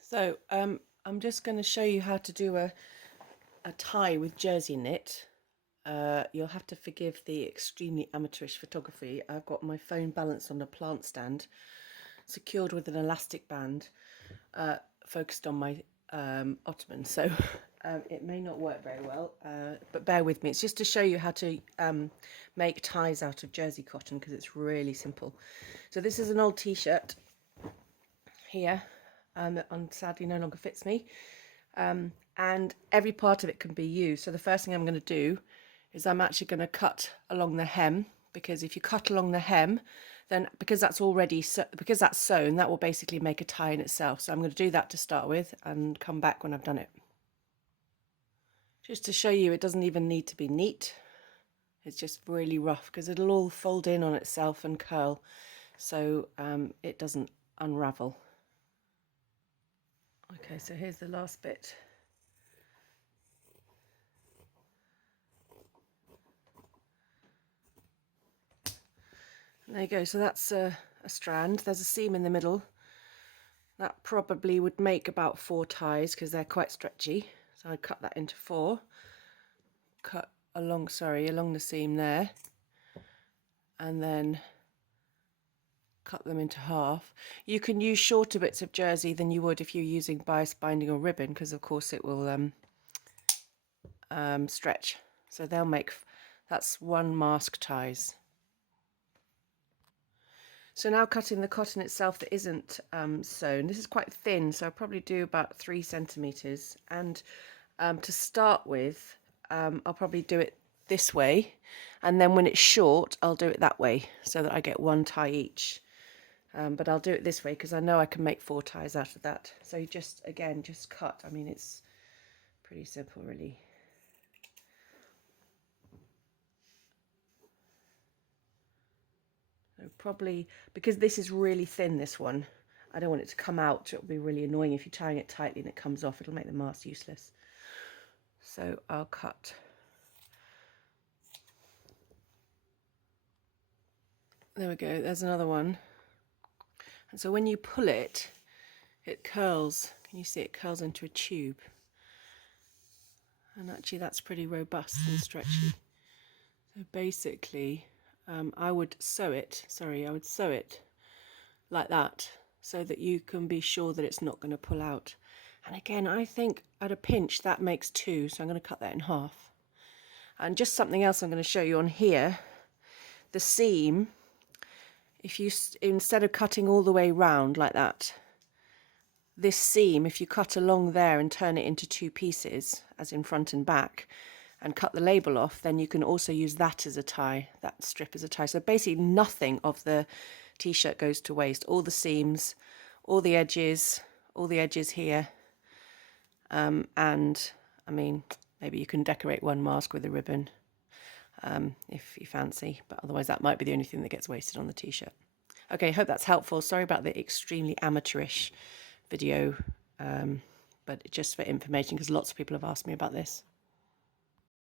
So I'm just going to show you how to do a tie with jersey knit. You'll have to forgive the extremely amateurish photography. I've got my phone balanced on a plant stand, secured with an elastic band, focused on my ottoman. So it may not work very well, but bear with me. It's just to show you how to make ties out of jersey cotton, because it's really simple. So this is an old t-shirt here that sadly no longer fits me, and every part of it can be used. So the first thing I'm going to do is I'm actually going to cut along the hem, because if you cut along the hem, then because that's sewn, that will basically make a tie in itself. So I'm going to do that to start with and come back when I've done it. Just to show you, it doesn't even need to be neat. It's just really rough, because it'll all fold in on itself and curl, so it doesn't unravel. Okay, so here's the last bit. There you go, so that's a strand. There's a seam in the middle. That probably would make about 4 ties, because they're quite stretchy. So I'd cut that into 4. Cut along the seam there, and then cut them into half. You can use shorter bits of jersey than you would if you're using bias binding or ribbon, because of course it will stretch. So they'll make, that's 1 mask ties. So now cutting the cotton itself that isn't sewn. This is quite thin, so I'll probably do about 3 centimeters. And to start with, I'll probably do it this way, and then when it's short, I'll do it that way, so that I get 1 tie each. But I'll do it this way because I know I can make 4 ties out of that. So you just cut. I mean, it's pretty simple, really. So probably, because this is really thin, this one, I don't want it to come out. It'll be really annoying if you're tying it tightly and it comes off. It'll make the mask useless. So I'll cut. There we go, there's another one. And so when you pull it, it curls. Can you see it curls into a tube? And actually that's pretty robust and stretchy. So basically, I would sew it like that, so that you can be sure that it's not going to pull out. And again, I think at a pinch that makes 2, so I'm going to cut that in half. And just something else I'm going to show you on here, the seam, if you, instead of cutting all the way round like that, this seam, if you cut along there and turn it into 2 pieces, as in front and back, and cut the label off, then you can also use that as a tie, that strip as a tie. So basically nothing of the t-shirt goes to waste. All the seams, all the edges here, and I mean, maybe you can decorate 1 mask with a ribbon if you fancy, but otherwise that might be the only thing that gets wasted on the t-shirt. Okay, hope that's helpful. Sorry about the extremely amateurish video, but just for information, because lots of people have asked me about this.